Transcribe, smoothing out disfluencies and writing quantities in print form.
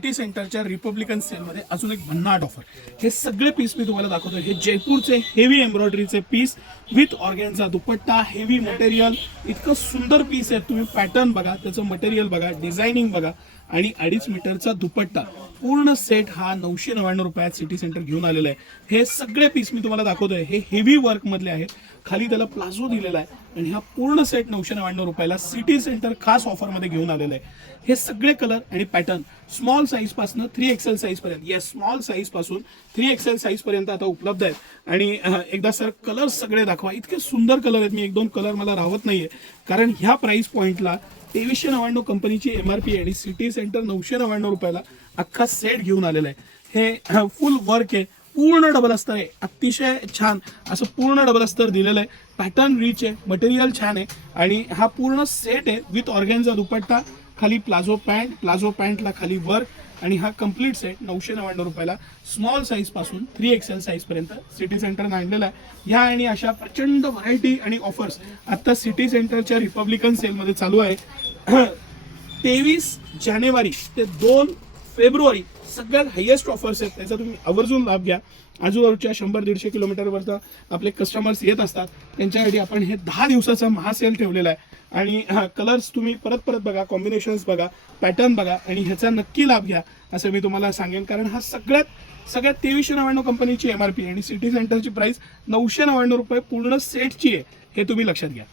City सेंटरच्या Republican सेलमध्ये अजून एक भन्नाट ऑफर. हे सगळे पीस मी तुम्हाला दाखवतो. हे जयपूरचे हेवी एम्ब्रॉयडरीचे piece with organza dupatta, heavy material, इतकं सुंदर पीस आहे. तुम्ही पॅटर्न बघा, त्याचं मटेरियल बघा, डिझायनिंग बघा आणि 2.5 मीटरचा दुपट्टा. पूर्ण सेट हा 999 रुपयात सिटी सेंटर घेऊन आलेला आहे. हे सगळे पीस मी तुम्हाला दाखवतोय. हे हेवी वर्क मधले आहेत. खाली त्याला प्लाझो दिलेला आहे आणि हा पूर्ण सेट 999 रुपयाला सिटी सेंटर खास ऑफरमध्ये घेऊन आलेलं आहे. हे सगळे कलर आणि पॅटर्न स्मॉल साईज पासून 3XL साईज पर्यंत, येस स्मॉल साईज पासून 3XL साईज पर्यंत आता उपलब्ध आहेत. आणि एकदा सर कलर सगळे दाखवा. इतके सुंदर कलर आहेत. मी 1-2 कलर मला राहत नाहीये कारण ह्या प्राइस पॉइंटला 2399 कंपनीची MRP आणि सिटी सेंटर 999 रुपयाला अख्खा सेट घेऊन आलेला आहे. हे फुल वर्क आहे, पूर्ण डबल अस्तर आहे, अतिशय छान असं पूर्ण डबल अस्तर दिलेलं आहे. पॅटर्न रिच आहे, मटेरियल छान आहे आणि हा पूर्ण सेट आहे विथ ऑर्गेन्झा दुपट्टा, खाली प्लाझो पॅन्टला खाली वर्क आणि हा कम्प्लीट सेट 999 रुपयाला स्मॉल साईज पासून 3XL साईज पर्यंत सिटी सेंटरने आणलेला आहे. ह्या आणि अशा प्रचंड व्हरायटी आणि ऑफर्स आता सिटी सेंटरच्या रिपब्लिकन सेलमध्ये चालू आहे. 23 जानेवारी ते 2 फेब्रुवारी सगळ्यात हायेस्ट ऑफर्स आहेत. त्याचा तुम्ही आवर्जून लाभ घ्या. आजूबाजूच्या 100-150 किलोमीटरवरचा आपले कस्टमर्स येत असतात, त्यांच्यासाठी आपण हे 10 दिवसाचा महासेल ठेवलेला आहे. आणि कलर्स तुम्ही परत बघा, कॉम्बिनेशन्स बघा, पॅटर्न बघा आणि ह्याचा नक्की लाभ घ्या असं मी तुम्हाला सांगेन. कारण हा सगळ्यात 2399 कंपनीची MRP आणि सिटी सेंटरची प्राइस 999 रुपये पूर्ण सेटची आहे, हे तुम्ही लक्षात घ्या.